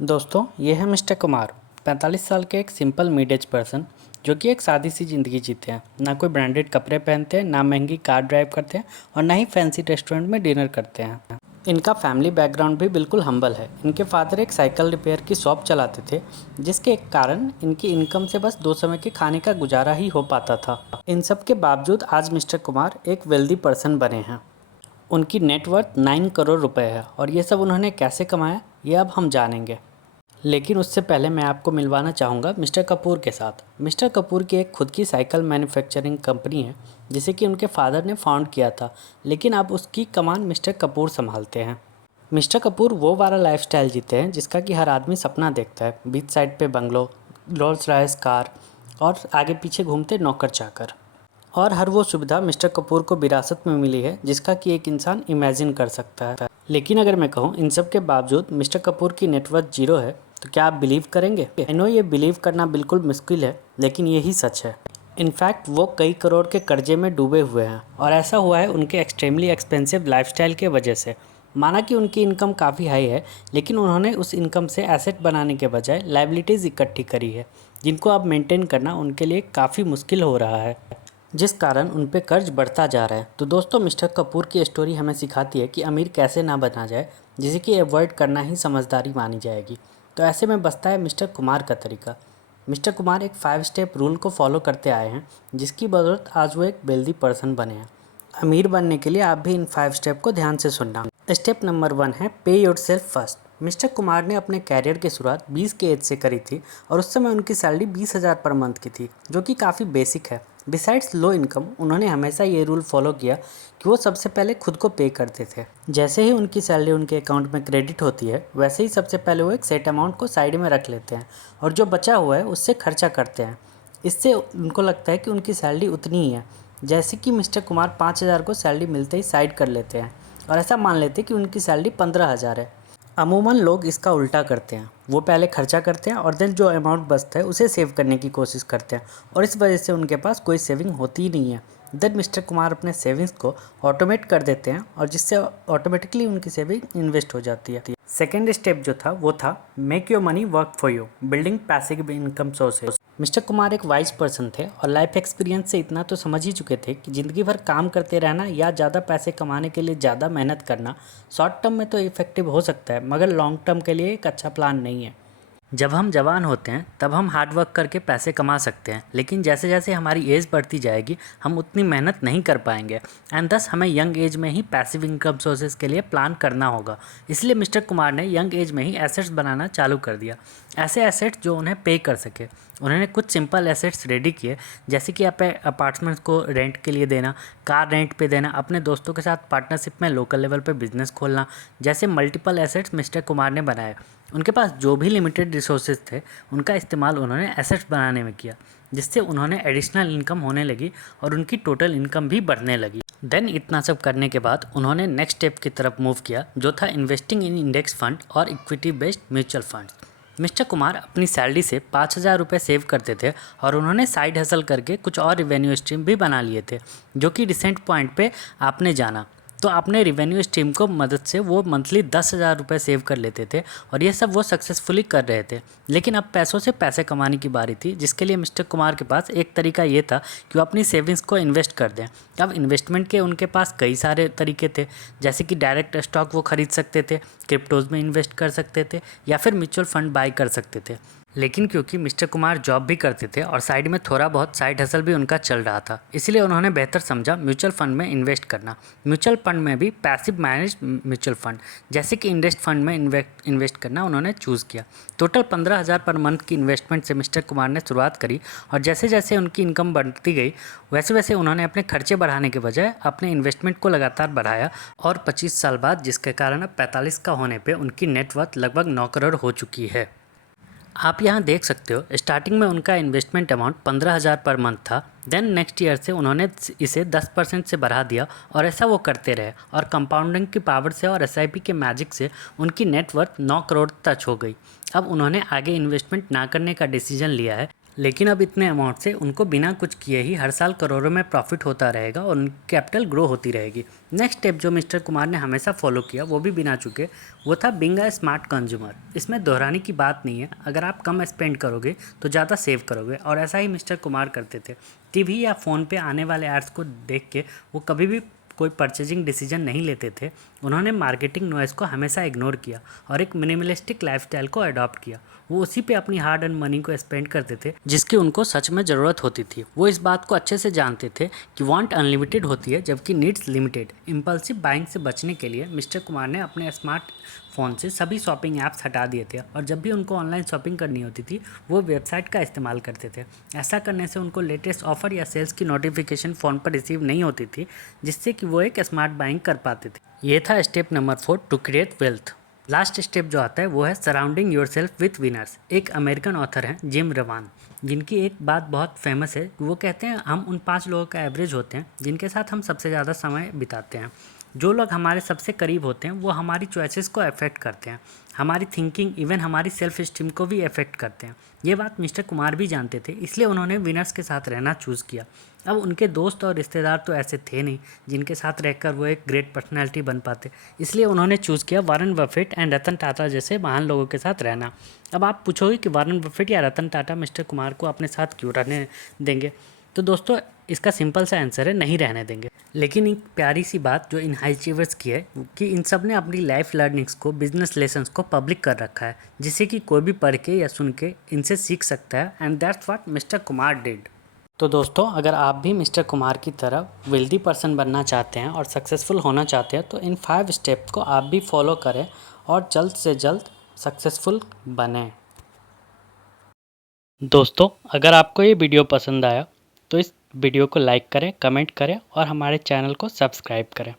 दोस्तों ये है मिस्टर कुमार, 45 साल के एक सिंपल मिड एज पर्सन जो कि एक सादी सी ज़िंदगी जीते हैं। ना कोई ब्रांडेड कपड़े पहनते हैं, ना महंगी कार ड्राइव करते हैं और ना ही फैंसी रेस्टोरेंट में डिनर करते हैं। इनका फैमिली बैकग्राउंड भी बिल्कुल हम्बल है। इनके फादर एक साइकिल रिपेयर की शॉप चलाते थे, जिसके एक कारण इनकी इनकम से बस 2 समय के खाने का गुजारा ही हो पाता था। इन सब के बावजूद आज मिस्टर कुमार एक वेल्दी पर्सन बने हैं। उनकी नेटवर्थ 9 करोड़ रुपए है और ये सब उन्होंने कैसे कमाया ये अब हम जानेंगे। लेकिन उससे पहले मैं आपको मिलवाना चाहूँगा मिस्टर कपूर के साथ। मिस्टर कपूर की एक खुद की साइकिल मैन्युफैक्चरिंग कंपनी है, जिसे कि उनके फादर ने फाउंड किया था, लेकिन अब उसकी कमान मिस्टर कपूर संभालते हैं। मिस्टर कपूर वो वाला लाइफस्टाइल जीते हैं जिसका कि हर आदमी सपना देखता है। बीच साइड पे बंगलो, रोल्स रॉयस कार और आगे पीछे घूमते नौकर चाकर। और हर वो सुविधा मिस्टर कपूर को विरासत में मिली है जिसका कि एक इंसान इमेजिन कर सकता है। लेकिन अगर मैं कहूँ इन सब के बावजूद मिस्टर कपूर की नेटवर्थ 0 है, तो क्या आप बिलीव करेंगे? आई नो ये बिलीव करना बिल्कुल मुश्किल है, लेकिन यही सच है। इनफैक्ट वो कई करोड़ के कर्जे में डूबे हुए हैं और ऐसा हुआ है उनके एक्सट्रीमली एक्सपेंसिव लाइफस्टाइल के वजह से। माना कि उनकी इनकम काफ़ी हाई है, लेकिन उन्होंने उस इनकम से एसेट बनाने के बजाय लायबिलिटीज़ इकट्ठी करी है, जिनको अब मेंटेन करना उनके लिए काफ़ी मुश्किल हो रहा है, जिस कारण उन पे कर्ज बढ़ता जा रहा है। तो दोस्तों मिस्टर कपूर की स्टोरी हमें सिखाती है कि अमीर कैसे ना बना जाए, जिसे कि अवॉइड करना ही समझदारी मानी जाएगी। तो ऐसे में बचता है मिस्टर कुमार का तरीका। मिस्टर कुमार एक 5 स्टेप रूल को फॉलो करते आए हैं, जिसकी बदौलत आज वो एक वेल्दी पर्सन बने हैं। अमीर बनने के लिए आप भी इन 5 स्टेप को ध्यान से सुनना। स्टेप नंबर 1 है पे योरसेल्फ फर्स्ट। मिस्टर कुमार ने अपने कैरियर की शुरुआत 20 के एज से करी थी और उस समय उनकी सैलरी 20,000 पर मंथ की थी, जो कि काफ़ी बेसिक है। बिसाइड्स लो इनकम, उन्होंने हमेशा ये रूल फॉलो किया कि वो सबसे पहले खुद को पे करते थे। जैसे ही उनकी सैलरी उनके अकाउंट में क्रेडिट होती है, वैसे ही सबसे पहले वो एक सेट अमाउंट को साइड में रख लेते हैं और जो बचा हुआ है उससे खर्चा करते हैं। इससे उनको लगता है कि उनकी सैलरी उतनी ही है। जैसे कि मिस्टर कुमार 5,000 को सैलरी मिलते ही साइड कर लेते हैं और ऐसा मान लेते हैं कि उनकी सैलरी 15,000 है। अमूमन लोग इसका उल्टा करते हैं, वो पहले खर्चा करते हैं और देन जो अमाउंट बचता है उसे सेव करने की कोशिश करते हैं और इस वजह से उनके पास कोई सेविंग होती ही नहीं है। देन मिस्टर कुमार अपने सेविंग्स को ऑटोमेट कर देते हैं और जिससे ऑटोमेटिकली उनकी सेविंग इन्वेस्ट हो जाती है। सेकेंड स्टेप जो था वो था make your money work for you, building passive income sources. Mister Kumar एक वाइज पर्सन थे और लाइफ एक्सपीरियंस से इतना तो समझ ही चुके थे कि ज़िंदगी भर काम करते रहना या ज़्यादा पैसे कमाने के लिए ज़्यादा मेहनत करना शॉर्ट टर्म में तो इफेक्टिव हो सकता है, मगर लॉन्ग टर्म के लिए एक अच्छा प्लान नहीं है। जब हम जवान होते हैं तब हम हार्ड वर्क करके पैसे कमा सकते हैं, लेकिन जैसे जैसे हमारी एज बढ़ती जाएगी हम उतनी मेहनत नहीं कर पाएंगे एंड दस हमें यंग एज में ही पैसिव इनकम सोर्सेज के लिए प्लान करना होगा। इसलिए मिस्टर कुमार ने यंग एज में ही एसेट्स बनाना चालू कर दिया, ऐसे एसेट्स जो उन्हें पे कर सके। उन्होंने कुछ सिंपल एसेट्स रेडी किए, जैसे कि अपार्टमेंट्स को रेंट के लिए देना, कार रेंट पे देना, अपने दोस्तों के साथ पार्टनरशिप में लोकल लेवल पे बिजनेस खोलना। जैसे मल्टीपल एसेट्स मिस्टर कुमार ने बनाए। उनके पास जो भी लिमिटेड रिसोर्सेज थे उनका इस्तेमाल उन्होंने एसेट्स बनाने में किया, जिससे उन्होंने एडिशनल इनकम होने लगी और उनकी टोटल इनकम भी बढ़ने लगी। देन इतना सब करने के बाद उन्होंने नेक्स्ट स्टेप की तरफ मूव किया, जो था इन्वेस्टिंग इन इंडेक्स फंड और equity based mutual funds. Mister Kumar अपनी सैलरी से 5,000 रुपये सेव करते थे और उन्होंने साइड हसल करके कुछ और रिवेन्यू स्ट्रीम भी बना लिए थे, जो कि रिसेंट पॉइंट पे आपने जाना। तो अपने रिवेन्यू स्ट्रीम को मदद से वो मंथली 10,000 रुपये सेव कर लेते थे और ये सब वो सक्सेसफुली कर रहे थे। लेकिन अब पैसों से पैसे कमाने की बारी थी, जिसके लिए मिस्टर कुमार के पास एक तरीका ये था कि वो अपनी सेविंग्स को इन्वेस्ट कर दें। अब इन्वेस्टमेंट के उनके पास कई सारे तरीके थे, जैसे कि डायरेक्ट स्टॉक वो खरीद सकते थे, क्रिप्टोज़ में इन्वेस्ट कर सकते थे या फिर म्यूचुअल फंड बाई कर सकते थे। लेकिन क्योंकि मिस्टर कुमार जॉब भी करते थे और साइड में थोड़ा बहुत साइड हसल भी उनका चल रहा था, इसलिए उन्होंने बेहतर समझा म्यूचुअल फंड में इन्वेस्ट करना। म्यूचुअल फंड में भी पैसिव मैनेज म्यूचुअल फंड, जैसे कि इंडेक्स फंड में इन्वेस्ट करना उन्होंने चूज़ किया। टोटल 15,000 पर मंथ की इन्वेस्टमेंट से मिस्टर कुमार ने शुरुआत करी और जैसे जैसे उनकी इनकम बढ़ती गई वैसे वैसे उन्होंने अपने खर्चे बढ़ाने के बजाय अपने इन्वेस्टमेंट को लगातार बढ़ाया और 25 साल बाद, जिसके कारण अब 45 का होने पर उनकी नेटवर्थ लगभग 9 करोड़ हो चुकी है। आप यहाँ देख सकते हो स्टार्टिंग में उनका इन्वेस्टमेंट अमाउंट 15,000 पर मंथ था। देन नेक्स्ट ईयर से उन्होंने इसे 10% से बढ़ा दिया और ऐसा वो करते रहे और कंपाउंडिंग की पावर से और एसआईपी के मैजिक से उनकी नेटवर्थ 9 करोड़ टच हो गई। अब उन्होंने आगे इन्वेस्टमेंट ना करने का डिसीजन लिया है, लेकिन अब इतने अमाउंट से उनको बिना कुछ किए ही हर साल करोड़ों में प्रॉफिट होता रहेगा और उनकी कैपिटल ग्रो होती रहेगी। नेक्स्ट स्टेप जो मिस्टर कुमार ने हमेशा फॉलो किया वो भी बिना चुके, वो था बीइंग अ स्मार्ट कंज्यूमर। इसमें दोहराने की बात नहीं है, अगर आप कम स्पेंड करोगे तो ज़्यादा सेव करोगे, और ऐसा ही मिस्टर कुमार करते थे। टीवी या फ़ोन पे आने वाले एड्स को देख के वो कभी भी कोई परचेजिंग डिसीजन नहीं लेते थे। उन्होंने मार्केटिंग नॉइज़ को हमेशा इग्नोर किया और एक मिनिमलिस्टिक लाइफस्टाइल को अडॉप्ट किया। वो उसी पे अपनी हार्ड अर्न मनी को स्पेंड करते थे जिसकी उनको सच में ज़रूरत होती थी। वो इस बात को अच्छे से जानते थे कि वांट अनलिमिटेड होती है जबकि नीड्स लिमिटेड। इम्पल्सिव बाइंग से बचने के लिए मिस्टर कुमार ने अपने स्मार्ट फ़ोन से सभी शॉपिंग ऐप्स हटा दिए थे और जब भी उनको ऑनलाइन शॉपिंग करनी होती थी वो वेबसाइट का इस्तेमाल करते थे। ऐसा करने से उनको लेटेस्ट ऑफर या सेल्स की नोटिफिकेशन फ़ोन पर रिसीव नहीं होती थी, जिससे कि वो एक स्मार्ट बाइंग कर पाते थे। ये था step number 4 to create wealth. Last step जो आता है वो है सराउंडिंग योरसेल्फ विथ विनर्स। एक अमेरिकन ऑथर हैं जिम रवान, जिनकी एक बात बहुत फेमस है। वो कहते हैं हम उन 5 लोगों का एवरेज होते हैं जिनके साथ हम सबसे ज़्यादा समय बिताते हैं। जो लोग हमारे सबसे करीब होते हैं वो हमारी चॉइसेस को अफेक्ट करते हैं, हमारी थिंकिंग, इवन हमारी सेल्फ स्टीम को भी अफेक्ट करते हैं। ये बात मिस्टर कुमार भी जानते थे, इसलिए उन्होंने विनर्स के साथ रहना चूज़ किया। अब उनके दोस्त और रिश्तेदार तो ऐसे थे नहीं जिनके साथ रहकर वो एक ग्रेट पर्सनैलिटी बन पाते, इसलिए उन्होंने चूज़ किया Warren Buffett and Ratan Tata जैसे महान लोगों के साथ रहना। अब आप पूछोगे कि वॉरेन बफेट या रतन टाटा मिस्टर कुमार को अपने साथ क्यों रहने देंगे, तो दोस्तों इसका सिंपल सा आंसर है नहीं रहने देंगे। लेकिन एक प्यारी सी बात जो इन हाई अचीवर्स की है कि इन सब ने अपनी लाइफ लर्निंग्स को, बिजनेस लेसन्स को पब्लिक कर रखा है, जिससे कि कोई भी पढ़ के या सुन के इनसे सीख सकता है। And that's what mister Kumar did. तो दोस्तों अगर आप भी मिस्टर कुमार की तरह वेल्दी पर्सन बनना चाहते हैं और सक्सेसफुल होना चाहते हैं तो इन 5 स्टेप को आप भी फॉलो करें और जल्द से जल्द सक्सेसफुल बनें। दोस्तों अगर आपको ये वीडियो पसंद आया तो इस वीडियो को लाइक करें, कमेंट करें और हमारे चैनल को सब्सक्राइब करें।